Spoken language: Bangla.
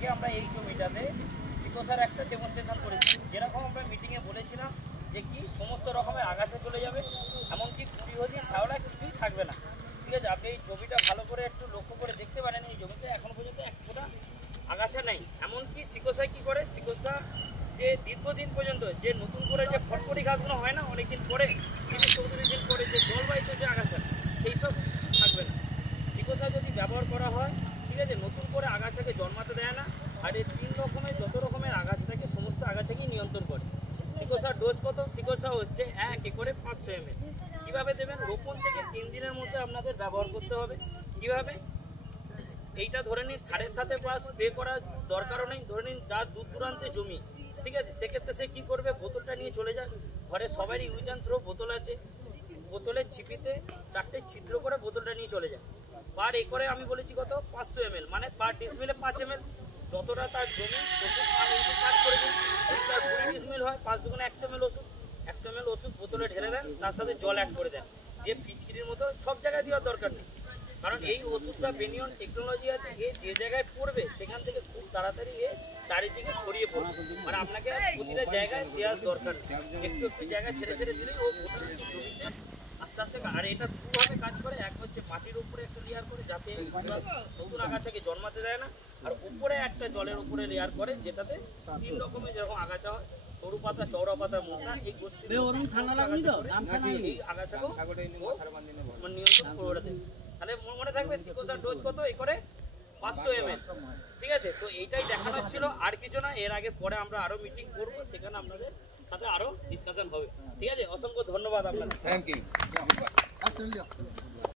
আগে আমরা এই জমিটাতে সিকোসার একটা ডেমনস্ট্রেশন করেছি। যেরকম আমরা মিটিংয়ে বলেছিলাম যে কি সমস্ত রকমের আগাছা চলে যাবে, এমনকি কুড়ি শ্যাওলা কিছুই থাকবে না। ঠিক আছে, আপনি এই জমিটা ভালো করে একটু লক্ষ্য করে দেখতে পারেন, এই জমিতে এখন পর্যন্ত এক ফোঁটা আগাছা নেই। এমনকি সিকোসায় কী করে, সিকোসা যে দীর্ঘদিন পর্যন্ত যে নতুন করে যে ফটফটি গাছগুলো হয় না অনেকদিন পরে, 30-34 দিন পরে যে জলবাহিত যে আগাছা, সেই সব কিছু থাকবে না। সিকোসা যদি ব্যবহার করা হয়, ঠিক আছে, নতুন করে আগাছাকে জন্মাতে দেয় না। আর এই 3 রকমের যত রকমের আগাছা থাকে সমস্ত আগাছাকেই নিয়ন্ত্রণ করে। সিকোসার ডোজ কত? সিকোসা হচ্ছে 1 একরে 500 ml। কীভাবে দেবেন? রোপণ থেকে 3 দিনের মধ্যে আপনাদের ব্যবহার করতে হবে। কীভাবে? এইটা ধরে নিন সারের সাথে বা স্প্রে করার দরকারও নেই। ধরে নিন যার দূর দূরান্তে জমি, ঠিক আছে, সেক্ষেত্রে সে কী করবে, বোতলটা নিয়ে চলে যায়। ঘরে সবারই ইউজ অ্যান্ড থ্রো বোতল আছে, বোতলের ছিপিতে 4টে ছিদ্র করে বোতলটা নিয়ে চলে যায়। পার একরে আমি বলেছি কত? 500 ml, মানে পার ডিসমিলে 5 ml। যতটা তার জমি ওষুধ 5 ইঞ্চি কাজ করে দিন, তার 20 ডিসমিল হয়, 5 দুগুণে 100 ml ওষুধ। 100 ml ওষুধ বোতলে ঢেলে দেন, তার সাথে জল অ্যাড করে দেন। যে পিচকিরির মতো সব জায়গায় দেওয়ার দরকার নেই, কারণ এই ওষুধটা বেনিয়ন টেকনোলজি আছে। এ যে জায়গায় পড়বে সেখান থেকে খুব তাড়াতাড়ি এ চারিদিকে ছড়িয়ে পড়বে। মানে আপনাকে প্রতিটা জায়গায় দেওয়ার দরকার নেই, একটু একটু জায়গায় ছেড়ে ছেড়ে দিলেই ও জমিতে আস্তে আস্তে। আর এটা দুভাবে কাজ করে, এক হচ্ছে মাটির উপরে একটা লেয়ার করে যাতে নতুন আগাছাকে জন্মাতে দেয় না, আর উপরে একটা জলের উপরে লেয়ার করে যেটাতে 3 রকমের যেরকম আগাছা হয়, সরু পাতা, চওড়া পাতা, মোটা, এই গোষ্ঠী এই আগাছাকেও নিয়ন্ত্রণ করে দেয়। তাহলে মনে থাকবে সিকোসার ডোজ কত? একরে 500 ml। ঠিক আছে, তো এইটাই দেখানোর ছিল, আর কিছু না। এর আগে পরে আমরা আরো মিটিং করব, সেখানে আপনাদের সাথে আরো ডিসকাশন হবে। ঠিক আছে, অসংখ্য ধন্যবাদ আপনাদের। Thank you.